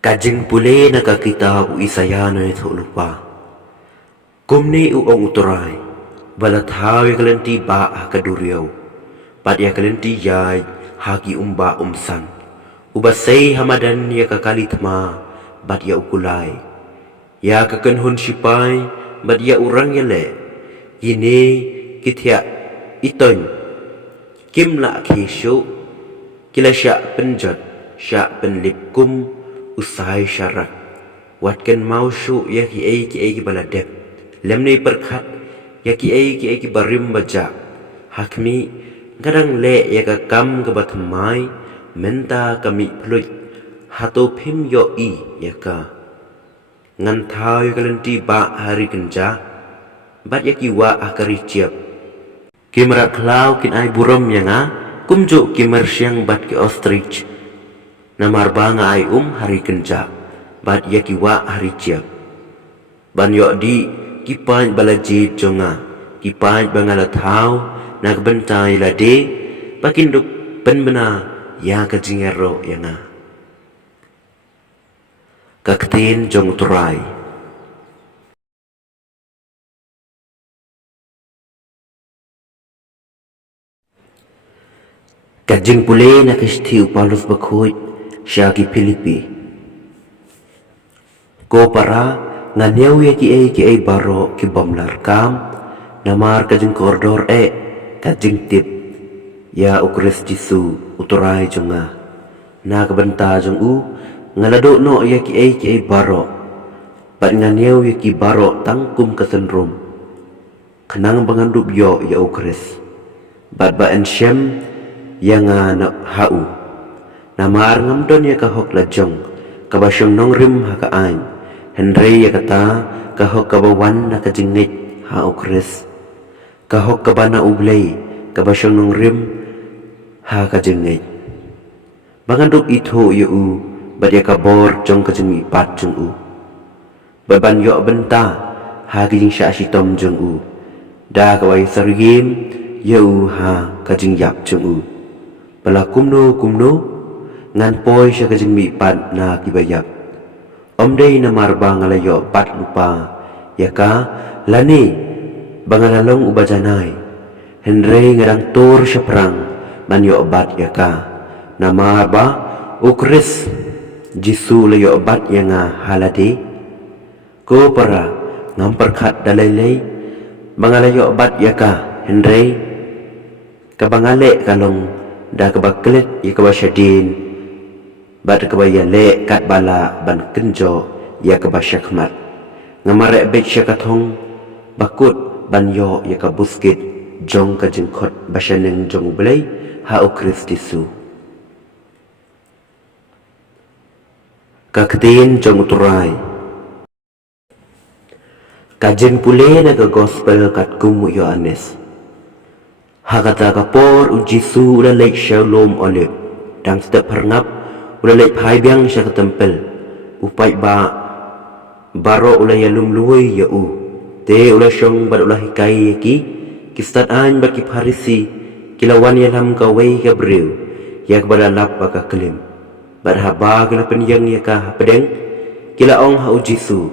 Kajing pule nakakita u isayano ito lupa. Kumni uong uturay, balathaw ya kalenti ba kaduryaw, pat ya kalenti yay haki umba umsan. Ubasay hamadan ya kakalitma, bat ya ukulay. Ya kakanhon sipay, bat ya urang ya le. Yini kitya iton, kimla kisyo, kila syak penjat, syak penlip kum, usai syarak. Watkan mau syuk ya ki ai baladep. Lemni perkat ya ki ai barim baja. Hakmi kadang le ya ka kam ke batamai menta kami peluj hato pim yo i ya ka. Ngan thau ya kalenti ba hari kenja. Bat ya ki wa akari ciap. Kimrak lau kin ai buram ya nga. Kumjuk kimer siang bat ki ostrich. Namar banga ai hari kenja. Bat ya ki wa hari ciap. Ban yo di kipan balajit jonga. Kipan bangala thau nagbentai lade. Pakinduk penbena ya kajingero ya nga. Kaktin jong turai. Kajing pule na kishti upalus bakhoy siya ki Pilipi. Ko para nganyaw ya ki ay baro ki bomlar kam namar kajing koridor kajing tip ya ukris jisu uturay jonga na kabanta jong ngalado no ya ki ay baro pat nganyaw ya ki baro tangkum kasenrum kanang bangandup yo ya ukris bat ba ensyem yang na hau namar ngamdon ya kahok lajong kabasyong nongrim hakain Henry ya kata kahok kabawan na kajingit ha ukris kahok kabana ublay kabasyong nongrim ha kajingit bangandup ito yu bat ya kabor jong kajing ipat jong baban yo benta ha kajing sya asitom jong da kawai sarigim yu ha kajing yap jong Pala kumno ngan poy siya kajing mipat na kibayap. Omday na marba ngalayo pat lupa. Yaka lani bangalalong ubajanay. Henry ngarang tur siya perang manyo obat yaka. Na marba ukris jisu layo obat ya nga haladi. Ko para ngamperkat dalaylay bangalayo obat yaka Henry kabangale kalong da kabaklet ya kabasyadin bat kabaya le kat bala ban kenjo ya kabasyakmat ngamare bet sya kathong bakut ban yo ya kabuskit jong kajengkot basyaneng jong belay ha ukristisu kaktin jong uturay kajeng pule na gospel kat kum Yohanes Hakata kapor ujisu ula lek shalom olip dang sedap harngap ula lek phaibyang sya ka tempel upai ba baro ula yalum luoy ya te ula syong bad ula hikai ki kistat an bat ki Farisi kilawan yalam ka wei ka brew ya bala lap ka kelim bad haba kila penyang ya ka pedeng kila ong ha ujisu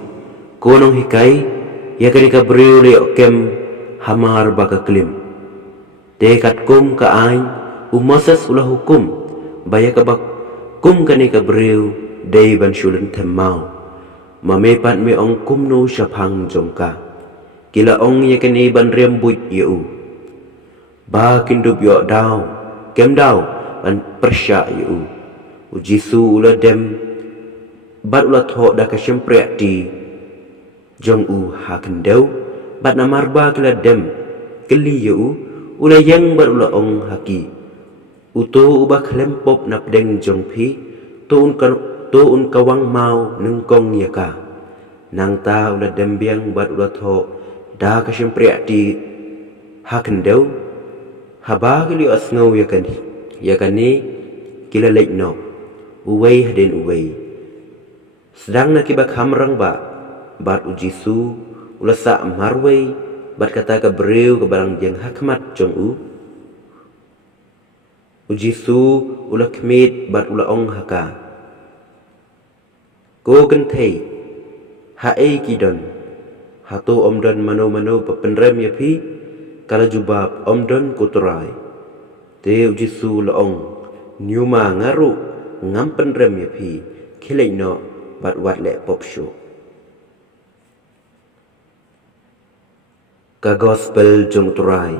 konong hikai ya ka brew le kem hamar ba ka kelim Dekat kum ka ain Moses ulah hukum baya ka bak kum kani ka brew day ban syulen temau mamepat me ong kum no syapang jongka kila ong ye kani ban rembut yu ba kindup yo daw kem daw ban persya yu ujisu ulah dem bat ulah tho da ka syempre ti jong ha kendau bat namarba kila dem keli yu Ula yang berula ong haki Uto ubah kelempop na pedeng jongpi Tuun kawang mau nengkong yaka Nang ta ula dembiang bat ula tho Da kasyempriak di hakendau Haba kili asngau yakani Kila lek no Uway hadin uway Sedang na kibak hamrang ba Bat ujisu Ula sa marway Bat kata ka brew ka barang yang hakmat jong ujisu ula kmit bat ula ong haka Ko kan thei ha ei kidon hato omdon mano papenrem ya pi kala jubab omdon kuturai teu jisu laong nyuma ngaru ngam penrem ya pi khilai no bat wat le pop show ka gospel jong turai